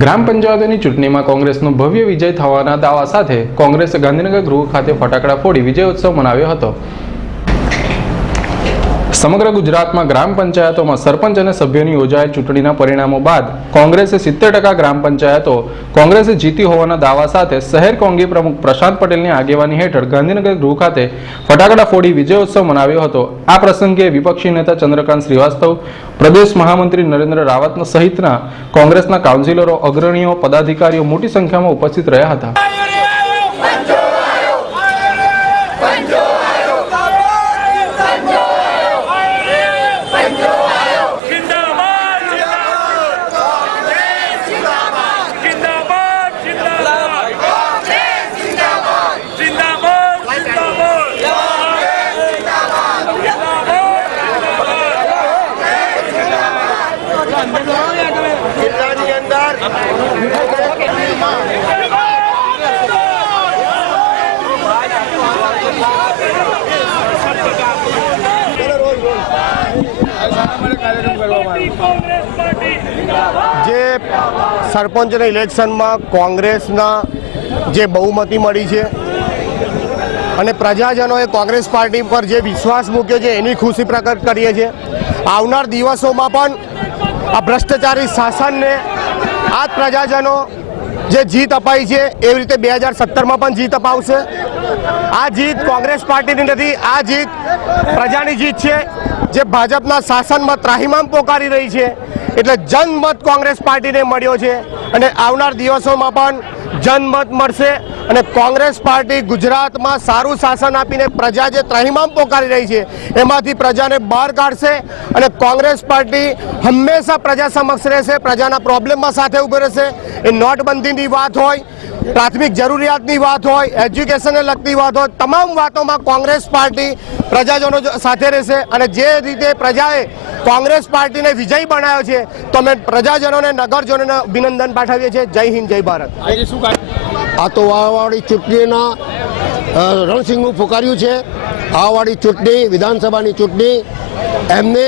ગ્રામ પંચાયતોની ચૂંટણીમાં કોંગ્રેસનો ભવ્ય વિજય થવાના દાવા સાથે કોંગ્રેસે ગાંધીનગર ગૃહ ખાતે ફટાકડા ફોડી વિજયોત્સવ મનાવ્યો હતો। સમગ્ર ગુજરાતમાં ગ્રામ પંચાયતોમાં સરપંચ અને સભ્યોની યોજાયેલ ચૂંટણીના પરિણામો બાદ કોંગ્રેસે 70% ગ્રામ પંચાયતો કોંગ્રેસે જીતી હોવાના દાવા સાથે શહેર કોંગ્રેસ પ્રમુખ પ્રશાંત પટેલની આગેવાની હેઠળ ગાંધીનગર ગૃહ ખાતે ફટાકડા ફોડી વિજયોત્સવ મનાવ્યો હતો। આ પ્રસંગે વિપક્ષી નેતા ચંદ્રકાંત શ્રીવાસ્તવ, પ્રદેશ મહામંત્રી નરેન્દ્ર રાવત સહિતના કોંગ્રેસના કાઉન્સિલરો, અગ્રણીઓ, પદાધિકારીઓ મોટી સંખ્યામાં ઉપસ્થિત રહ્યા હતા। જે સરપંચના ઇલેક્શનમાં કોંગ્રેસના જે બહુમતી મળી છે અને પ્રજાજનોએ કોંગ્રેસ પાર્ટી પર જે વિશ્વાસ મૂક્યો છે એની ખુશી પ્રકટ કરીએ છીએ। આવનાર દિવસોમાં પણ આ ભ્રષ્ટાચારી શાસનને આ જ પ્રજાજનો જે જીત અપાઈ છે એવી રીતે 2017માં પણ જીત અપાવશે। આ જીત કોંગ્રેસ પાર્ટીની નથી, આ જીત પ્રજાની જીત છે જે ભાજપના શાસનમાં ત્રાહિમામ પોકારી રહી છે। એટલે જનમત કોંગ્રેસ પાર્ટીને મળ્યો છે અને આવનાર દિવસોમાં પણ જનમત મળશે અને કોંગ્રેસ પાર્ટી ગુજરાતમાં સારું શાસન આપીને પ્રજા જે ત્રાહિમામ પોકારી રહી છે એમાંથી પ્રજાને બહાર કાઢશે અને કોંગ્રેસ પાર્ટી હંમેશા પ્રજા સમક્ષ રહેશે, પ્રજાના પ્રોબ્લેમમાં સાથે ઊભી રહેશે। એ નોટબંધીની વાત હોય, પ્રાથમિક જરૂરિયાતની વાત હોય, એજ્યુકેશનને લગતી વાત હોય, તમામ વાતોમાં કોંગ્રેસ પાર્ટી પ્રજાજનો સાથે રહેશે અને જે રીતે પ્રજાએ કોંગ્રેસ પાર્ટીને વિજય બનાવ્યો છે તો અમે પ્રજાજનોને, નગરજનોને અભિનંદન પાઠવીએ છીએ। જય હિન્દ, જય ભારત। આ તો વાવાળી ચૂંટણીના રણસિંહનું ફૂંકાર્યું છે। આવાળી ચૂંટણી, વિધાનસભાની ચૂંટણી, એમને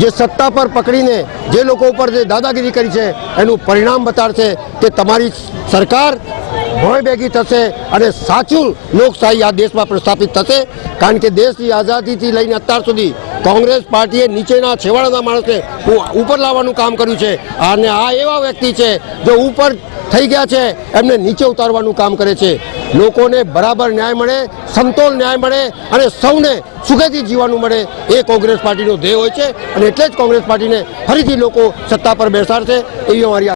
જે સત્તા પર પકડીને જે લોકો ઉપર જે દાદાગીરી કરી છે એનું પરિણામ બતાડશે કે તમારી સરકાર ભોય ભેગી થશે અને સાચું લોકશાહી આ દેશમાં પ્રસ્થાપિત થશે। કારણ કે દેશની આઝાદીથી લઈને અત્યાર સુધી કોંગ્રેસ પાર્ટીએ નીચેના છેવાડાના માણસને ઉપર લાવવાનું કામ કર્યું છે અને આ એવા વ્યક્તિ છે જો ઉપર થઈ ગયા છે એમને નીચે ઉતારવાનું કામ કરે છે। લોકોને બરાબર ન્યાય મળે, સમતોલ ન્યાય મળે અને સૌને સુખેથી જીવવાનું મળે એ કોંગ્રેસ પાર્ટીનો ધ્યેય હોય છે અને એટલે જ કોંગ્રેસ પાર્ટીને ફરીથી લોકો સત્તા પર બેસાડશે એવી અમારી